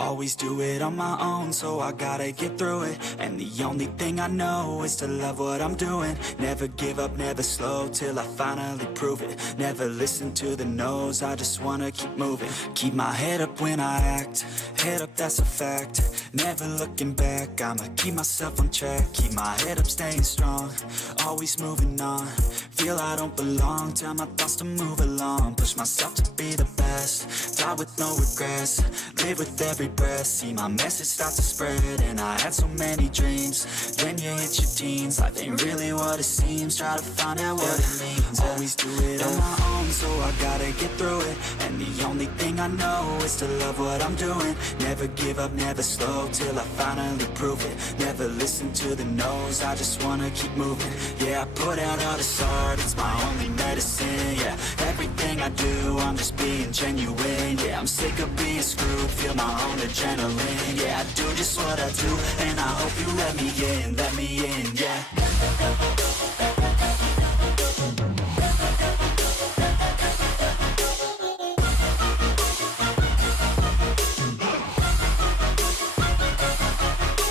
Always do it on my own, so I gotta get through it. And the only thing I know is to love what I'm doing. Never give up, never slow, till I finally prove it. Never listen to the no's, I just wanna keep moving. Keep my head up when I act, head up, that's a fact. Never looking back, I'ma keep myself on track. Keep my head up, staying strong, always moving on. Feel I don't belong, tell my thoughts to move along. Push myself to be the best, die with no regrets. Live with every breath, see my message start to spread. And I had so many dreams, then you hit your teens. Life ain't really what it seems, try to find out what it means. Always do it on my own, so I gotta get through it. And the only thing I know is to love what I'm doing. Never give up, never slow, till I finally prove it. Never listen to the no's, I just wanna keep moving. Yeah, I put out all this art, it's my only medicine. Yeah, everything I do, I'm just being genuine. Yeah, I'm sick of being screwed, feel my own adrenaline. Yeah, I do just what I do, and I hope you let me in, yeah.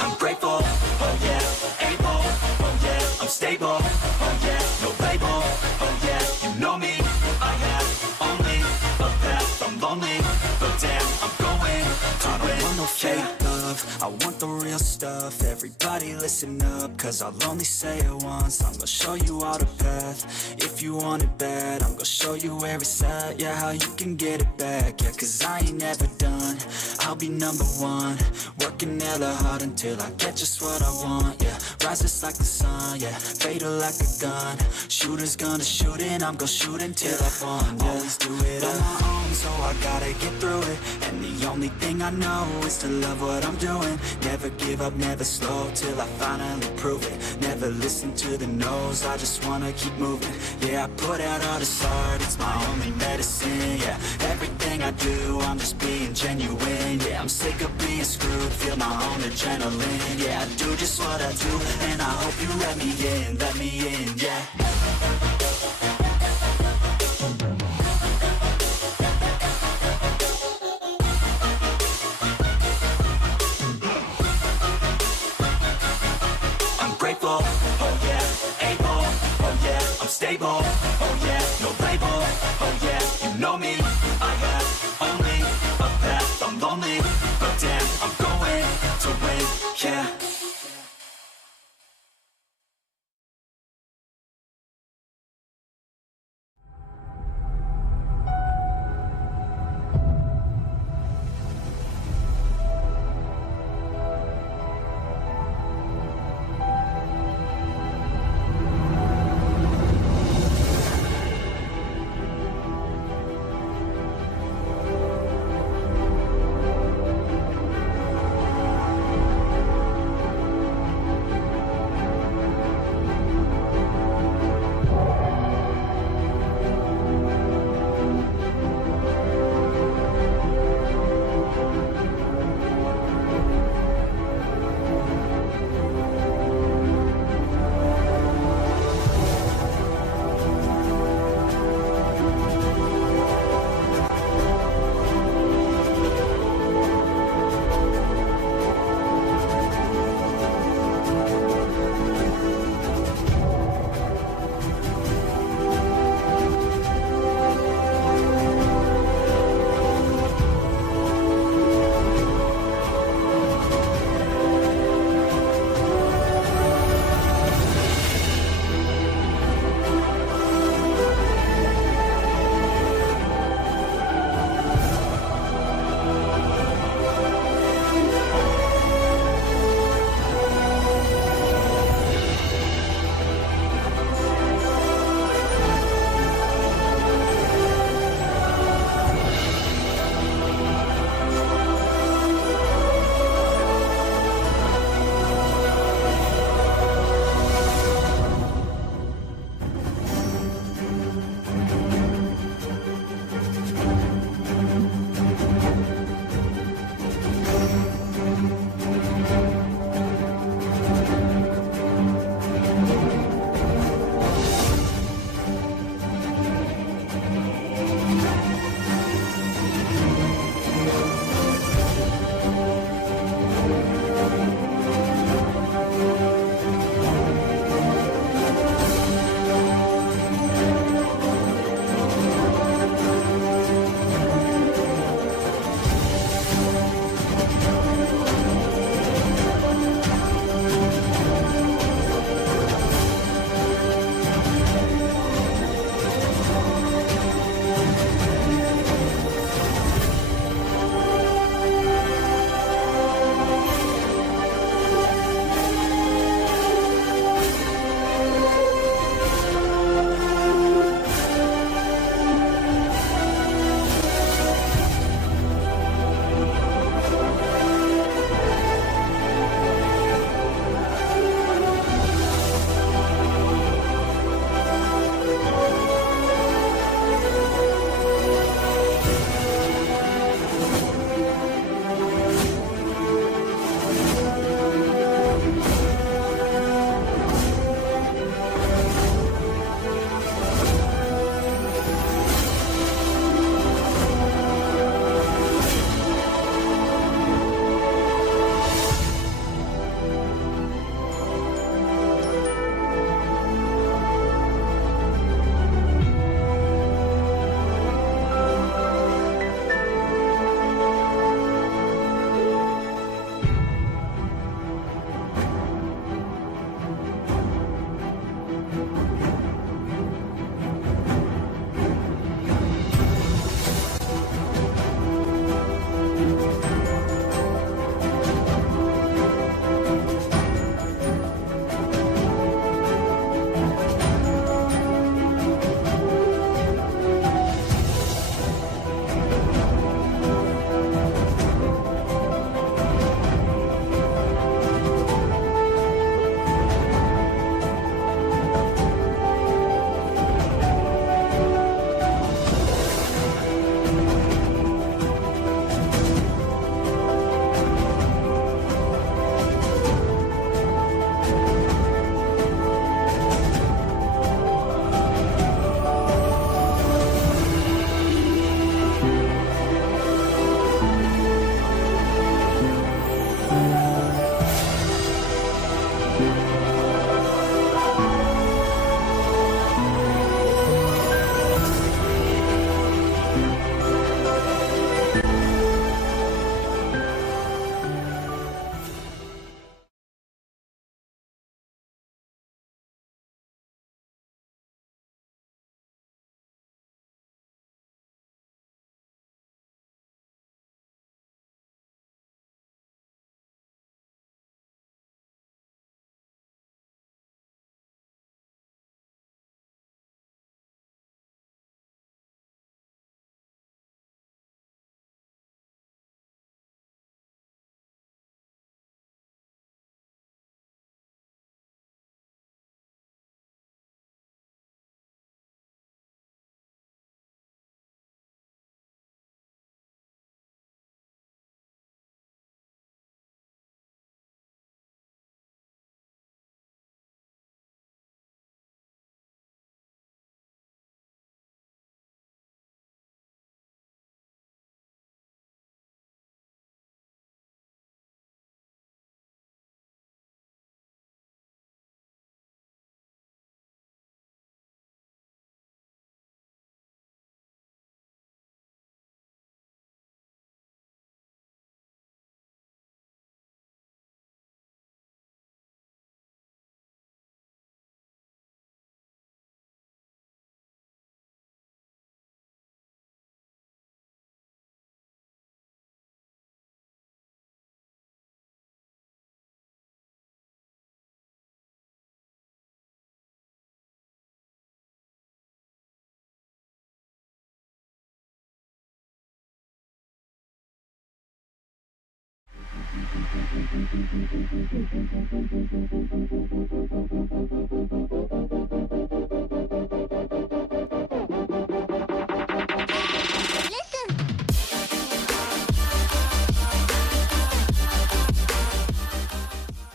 I'm grateful, oh yeah, able, oh yeah, I'm stable, oh yeah, no label, oh yeah, you know me, I have only a path, I'm lonely, but damn, I'm going to win. I don't want no fake love, I want the real stuff. Everybody listen up, cause I'll only say it once. I'm gonna show you all the path, if you want it bad. I'm gonna show you where it's at, yeah, how you can get it back. Yeah, cause I ain't never done, I'll be number one. Working hella hard until I get just what I want, yeah. Rises like the sun, yeah, fatal like a gun. Shooter's gonna shoot and I'm gonna shoot until I won, yeah. Always do it on my own, so I gotta get through it. And the only thing I know is to love what I'm doing. Never give up, never slow, till I finally prove it. Never listen to the no's, I just wanna keep moving. Yeah, I put out all this art, it's my only medicine. Yeah, everything I do, I'm just being genuine. Yeah, I'm sick of being screwed, feel my own adrenaline. Yeah, I do just what I do, and I hope you let me in, yeah. I'm grateful, oh yeah, able, oh yeah, I'm stable, oh yeah, no label, oh yeah, you know me, I have only a path, I'm lonely, but damn, I'm going to win, yeah.